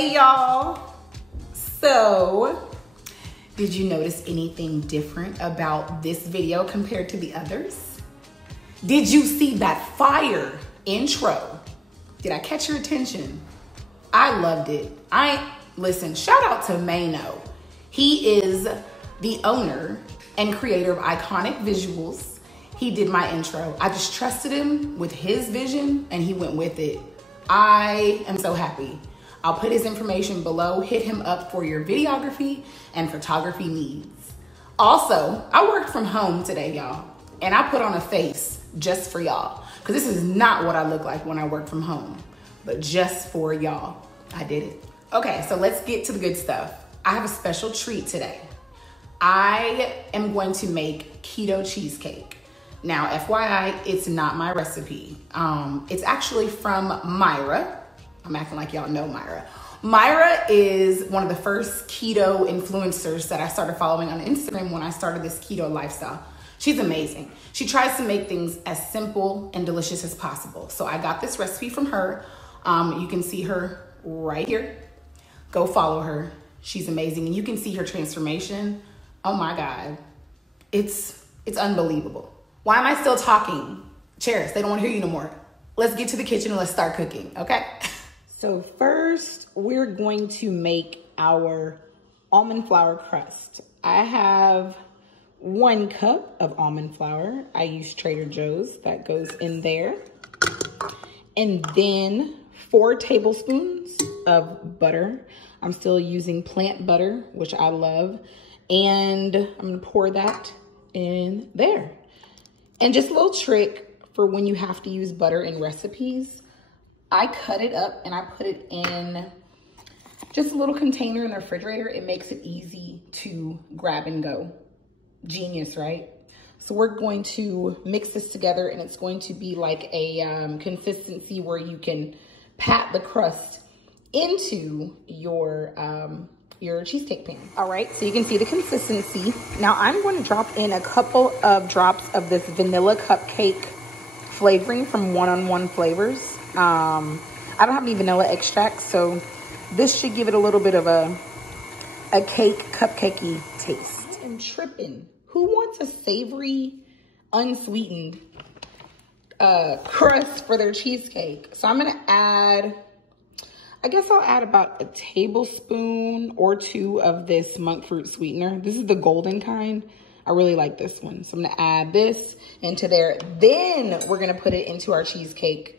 Hey y'all. So, did you notice anything different about this video compared to the others? Did you see that fire intro? Did I catch your attention? I loved it. Listen, shout out to MAINO. He is the owner and creator of EYECONIC Visuals. He did my intro. I just trusted him with his vision and he went with it. I am so happy. I'll put his information below. Hit him up for your videography and photography needs. Also, I worked from home today, y'all, and I put on a face just for y'all, because this is not what I look like when I work from home, but just for y'all, I did it. Okay, so let's get to the good stuff. I have a special treat today. I am going to make keto cheesecake. Now, FYI, it's not my recipe. It's actually from Mayra. I'm acting like y'all know Mayra. Mayra is one of the first keto influencers that I started following on Instagram when I started this keto lifestyle. She's amazing. She tries to make things as simple and delicious as possible. So I got this recipe from her. You can see her right here. Go follow her. She's amazing. And you can see her transformation. Oh my God. It's unbelievable. Why am I still talking? Cheers, they don't want to hear you no more. Let's get to the kitchen and let's start cooking, okay? So first, we're going to make our almond flour crust. I have 1 cup of almond flour. I use Trader Joe's, that goes in there. And then 4 tablespoons of butter. I'm still using plant butter, which I love. And I'm gonna pour that in there. And just a little trick for when you have to use butter in recipes, I cut it up and I put it in just a little container in the refrigerator. It makes it easy to grab and go. Genius, right? So we're going to mix this together and it's going to be like a consistency where you can pat the crust into your cheesecake pan. All right, so you can see the consistency. Now I'm going to drop in a couple of drops of this vanilla cupcake flavoring from One-on-One Flavors. I don't have any vanilla extract, so this should give it a little bit of a cupcakey taste. I'm tripping. Who wants a savory, unsweetened crust for their cheesecake? So I'm gonna add, I guess I'll add about a tablespoon or 2 of this monk fruit sweetener. This is the golden kind. I really like this one. So I'm gonna add this into there. Then we're gonna put it into our cheesecake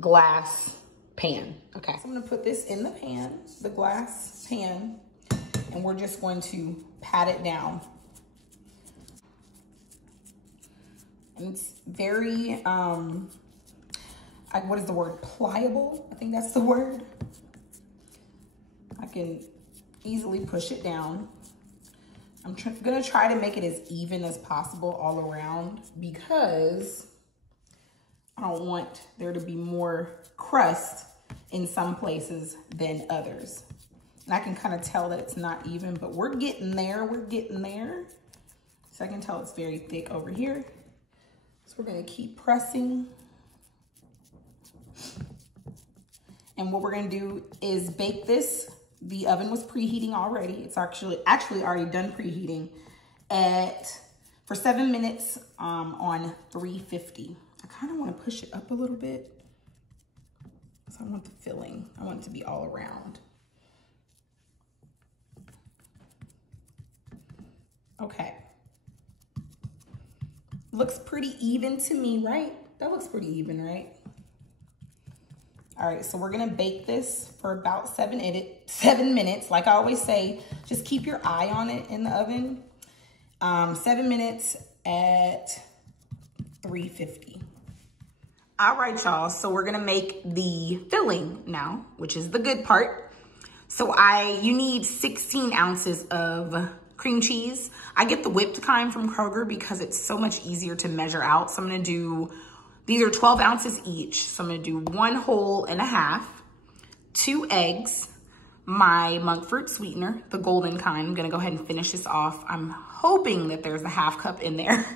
glass pan. Okay, so I'm gonna put this in the pan, the glass pan, and we're just going to pat it down. And it's very, what is the word? Pliable, I think that's the word. I can easily push it down. I'm gonna try to make it as even as possible all around because I don't want there to be more crust in some places than others. And I can kind of tell that it's not even, but we're getting there, So I can tell it's very thick over here. So we're gonna keep pressing. And what we're gonna do is bake this. The oven was preheating already. It's actually already done preheating for 7 minutes on 350. I kind of want to push it up a little bit. So I want the filling. I want it to be all around. Okay. Looks pretty even to me, right? That looks pretty even, right? All right, so we're gonna bake this for about 7 minutes. Like I always say, just keep your eye on it in the oven. 7 minutes at 350. All right, y'all, so we're gonna make the filling now, which is the good part. So you need 16 ounces of cream cheese. I get the whipped kind from Kroger because it's so much easier to measure out. So I'm gonna do, these are 12 ounces each. So I'm gonna do 1 whole and a half, 2 eggs, my monk fruit sweetener, the golden kind. I'm gonna go ahead and finish this off. I'm hoping that there's a ½ cup in there.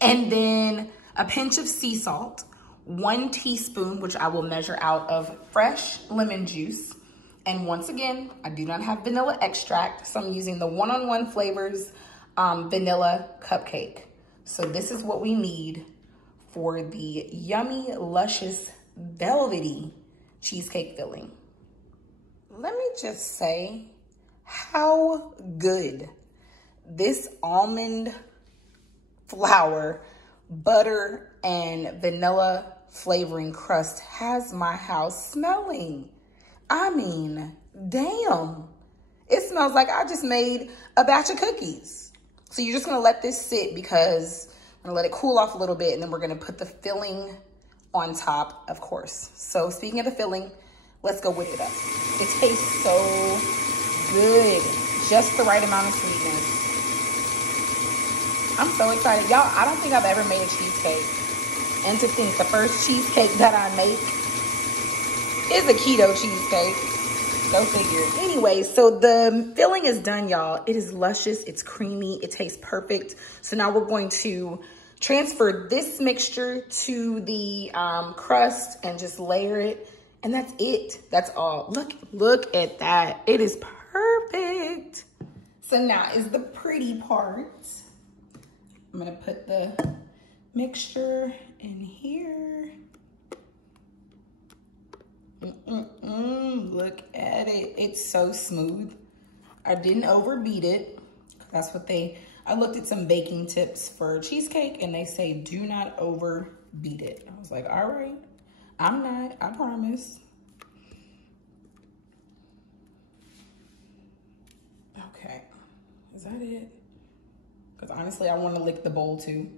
And then a pinch of sea salt, 1 teaspoon, which I will measure out of fresh lemon juice, And once again, I do not have vanilla extract, so I'm using the one-on-one flavors vanilla cupcake. So this is what we need for the yummy, luscious, velvety cheesecake filling. Let me just say how good this almond flour, butter, and vanilla flavoring crust has my house smelling. I mean, damn. It smells like I just made a batch of cookies. So you're just gonna let this sit because I'm gonna let it cool off a little bit, and then we're gonna put the filling on top, of course. So speaking of the filling, let's go whip it up. It tastes so good. Just the right amount of sweetness. I'm so excited. Y'all, I don't think I've ever made a cheesecake. And to think the first cheesecake that I make is a keto cheesecake. Go figure. Anyway, so the filling is done, y'all. It is luscious. It's creamy. It tastes perfect. So now we're going to transfer this mixture to the crust and just layer it. And that's it. That's all. Look at that. It is perfect. So now is the pretty part. I'm gonna put the mixture in here. Look at it. It's so smooth. I didn't overbeat it. That's what I looked at some baking tips for cheesecake and they say do not overbeat it. I was like, all right, I'm not, I promise. Okay, is that it? Because honestly, I want to lick the bowl too.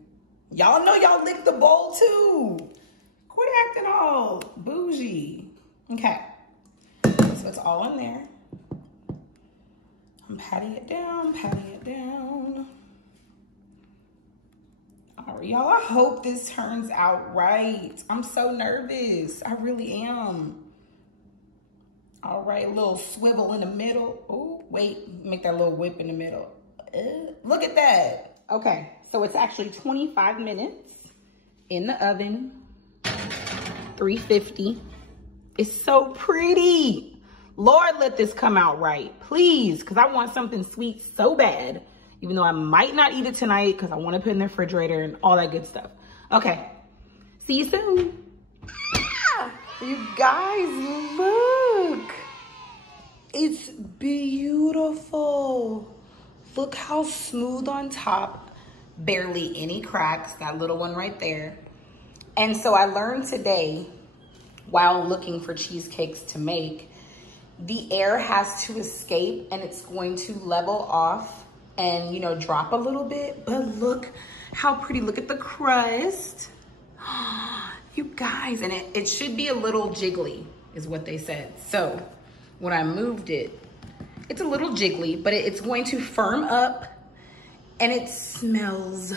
Y'all know y'all lick the bowl too. Quit acting all bougie. Okay, so it's all in there. I'm patting it down, patting it down. All right, y'all, I hope this turns out right. I'm so nervous. I really am. All right, a little swivel in the middle. Oh, wait, make that little whip in the middle. Look at that. Okay, so it's actually 25 minutes in the oven, 350. It's so pretty. Lord, let this come out right, please, because I want something sweet so bad, even though I might not eat it tonight because I want to put it in the refrigerator and all that good stuff. Okay, see you soon. You guys, look. It's beautiful. Look how smooth on top, barely any cracks, that little one right there. And so I learned today, while looking for cheesecakes to make, the air has to escape and it's going to level off and, you know, drop a little bit. But look how pretty, look at the crust. You guys, and it should be a little jiggly is what they said. So when I moved it, it's a little jiggly, but it's going to firm up and it smells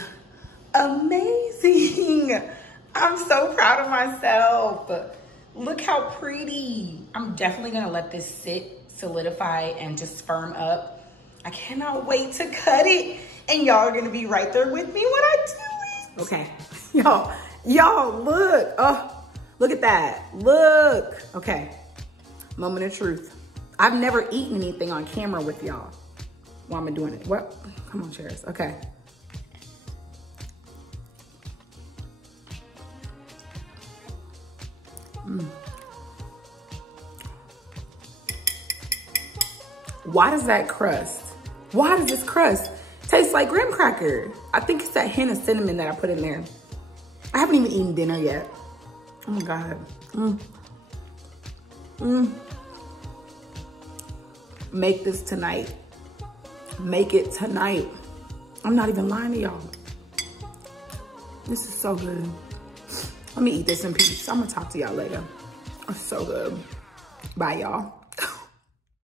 amazing. I'm so proud of myself. Look how pretty. I'm definitely gonna let this sit, solidify, and just firm up. I cannot wait to cut it. And y'all are gonna be right there with me when I do it. Okay, y'all look. Oh, look at that, look. Okay, moment of truth. I've never eaten anything on camera with y'all while I'm doing it. Well, come on, cheers. Okay. Why does that crust? Why does this crust taste like graham cracker? I think it's that hint of cinnamon that I put in there. I haven't even eaten dinner yet. Oh my God. Make this tonight. Make it tonight. I'm not even lying to y'all. This is so good. Let me eat this in peace. I'm gonna talk to y'all later. It's so good. Bye, y'all.